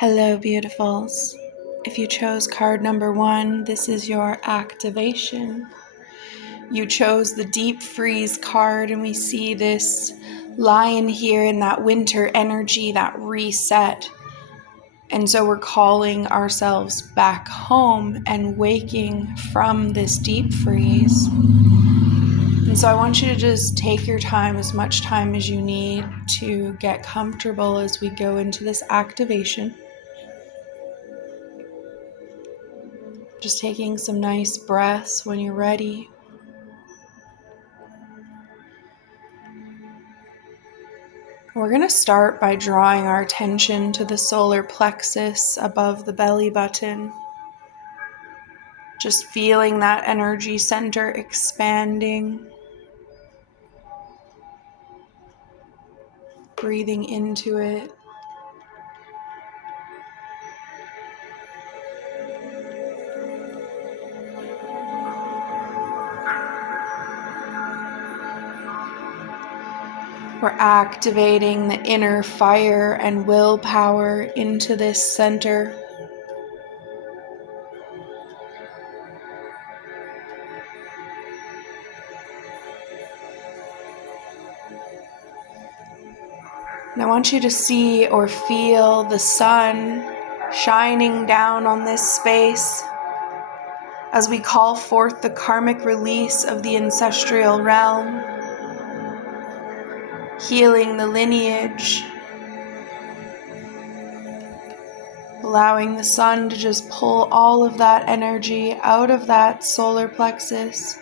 Hello, beautifuls. If you chose card number 1, this is your activation. You chose the Deep Freeze card, and we see this lion here in that winter energy, that reset. And so we're calling ourselves back home and waking from this deep freeze. And so I want you to just take your time, as much time as you need, to get comfortable as we go into this activation. Just taking some nice breaths when you're ready. We're going to start by drawing our attention to the solar plexus above the belly button. Just feeling that energy center expanding. Breathing into it. We're activating the inner fire and willpower into this center. And I want you to see or feel the sun shining down on this space as we call forth the karmic release of the ancestral realm, healing the lineage, allowing the sun to just pull all of that energy out of that solar plexus.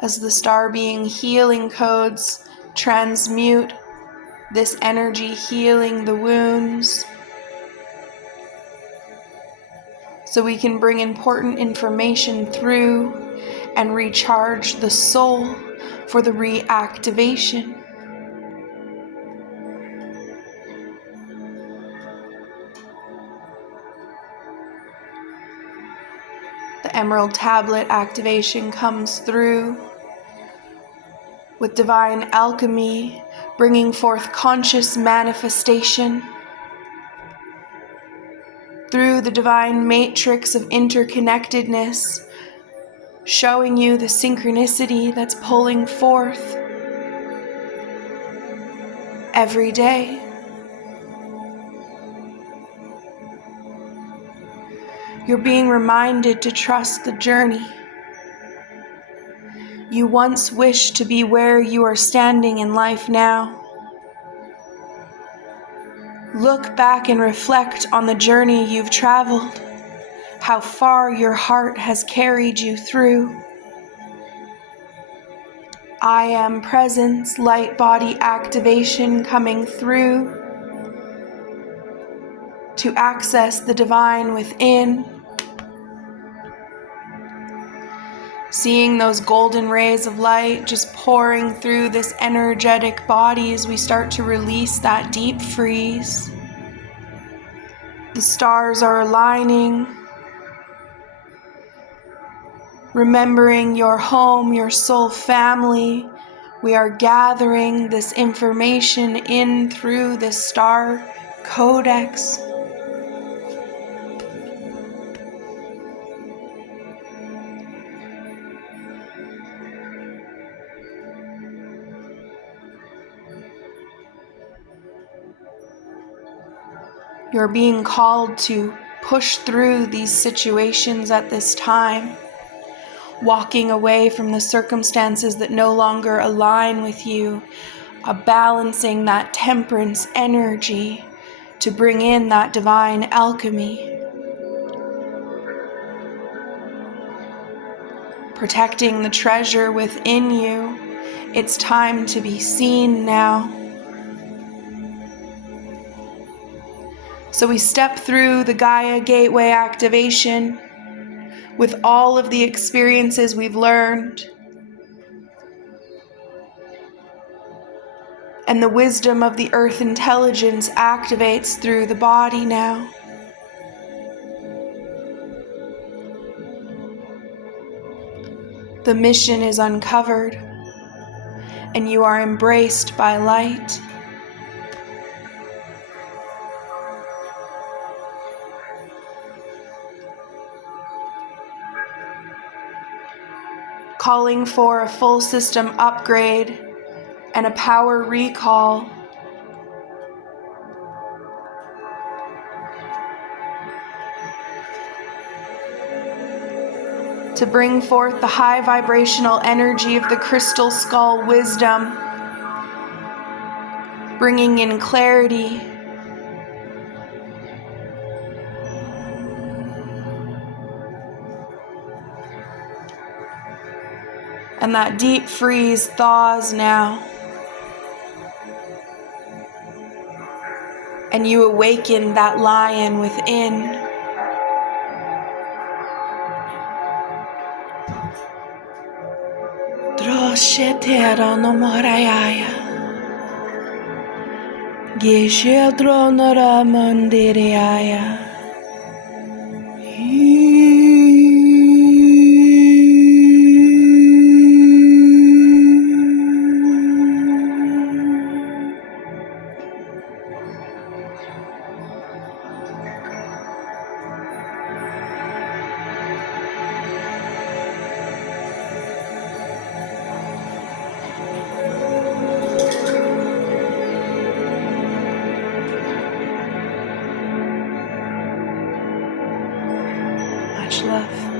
As the star being healing codes transmute this energy, healing the wounds, so we can bring important information through and recharge the soul for the reactivation. The Emerald Tablet activation comes through with divine alchemy, bringing forth conscious manifestation through the divine matrix of interconnectedness, showing you the synchronicity that's pulling forth every day. You're being reminded to trust the journey. You once wished to be where you are standing in life now. Look back and reflect on the journey you've traveled, how far your heart has carried you through. I am presence, light body activation coming through to access the divine within. Seeing those golden rays of light just pouring through this energetic body as we start to release that deep freeze. The stars are aligning, remembering your home, your soul family. We are gathering this information in through this star codex. You're being called to push through these situations at this time, walking away from the circumstances that no longer align with you, balancing that temperance energy to bring in that divine alchemy. Protecting the treasure within you. It's time to be seen now. So we step through the Gaia Gateway activation with all of the experiences we've learned and the wisdom of the Earth intelligence activates through the body now. The mission is uncovered and you are embraced by light. Calling for a full system upgrade and a power recall. To bring forth the high vibrational energy of the crystal skull wisdom, bringing in clarity, and that deep freeze thaws now, and you awaken that lion within. Droshetera no morayaya, Geshedro nora mondireaya. Much love.